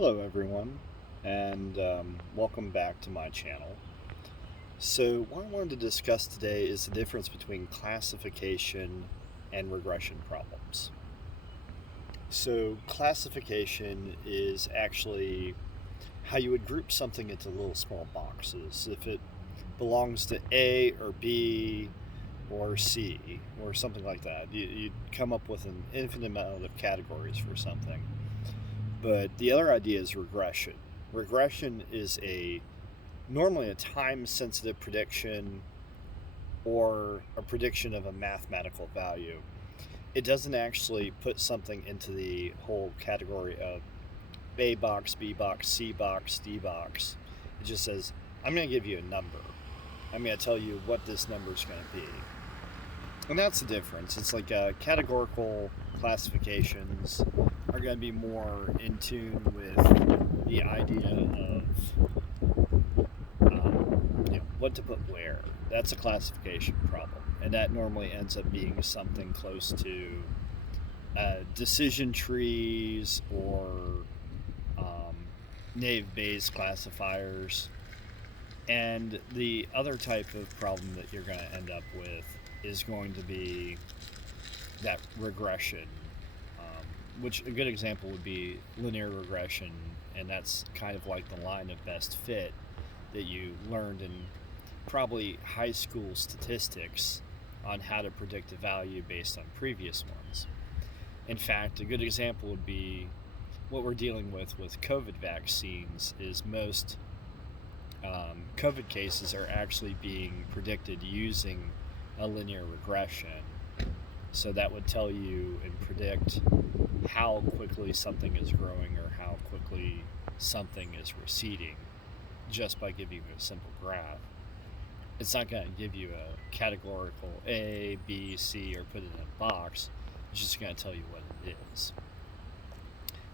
Hello everyone, and welcome back to my channel. So what I wanted to discuss today is the difference between classification and regression problems. So classification is actually how you would group something into little small boxes. If it belongs to A or B or C or something like that, you'd come up with an infinite amount of categories for something. But the other idea is regression. Regression is normally a time-sensitive prediction or a prediction of a mathematical value. It doesn't actually put something into the whole category of A box, B box, C box, D box. It just says, I'm going to give you a number. I'm going to tell you what this number is going to be. And that's the difference. It's like categorical classifications are going to be more in tune with the idea of what to put where. That's a classification problem. And that normally ends up being something close to decision trees or naive-Bayes classifiers. And the other type of problem that you're going to end up with is going to be that regression, which a good example would be linear regression, and that's kind of like the line of best fit that you learned in probably high school statistics on how to predict a value based on previous ones. In fact, a good example would be what we're dealing with COVID vaccines is most COVID cases are actually being predicted using a linear regression. So that would tell you and predict how quickly something is growing or how quickly something is receding just by giving you a simple graph. It's not going to give you a categorical A, B, C, or put it in a box. It's just going to tell you what it is.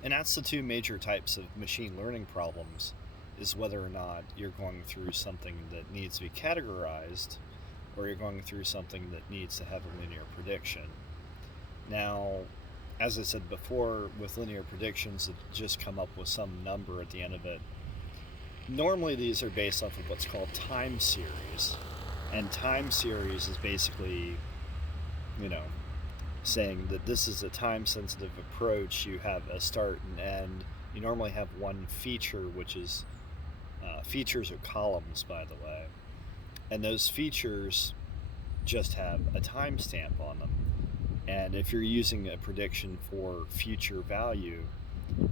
And that's the two major types of machine learning problems, is whether or not you're going through something that needs to be categorized or you're going through something that needs to have a linear prediction. Now, as I said before, with linear predictions that just come up with some number at the end of it, normally these are based off of what's called time series. And time series is basically, saying that this is a time-sensitive approach. You have a start and end. You normally have one feature, which is features are columns, by the way. And those features just have a timestamp on them. And if you're using a prediction for future value,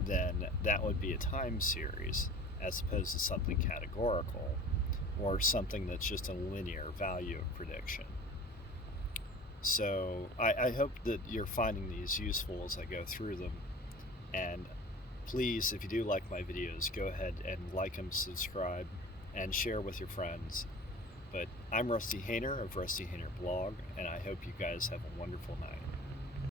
then that would be a time series as opposed to something categorical or something that's just a linear value of prediction. So I hope that you're finding these useful as I go through them. And please, if you do like my videos, go ahead and like them, subscribe, and share with your friends. But I'm Rusty Hayner of Rusty Hayner Blog, and I hope you guys have a wonderful night.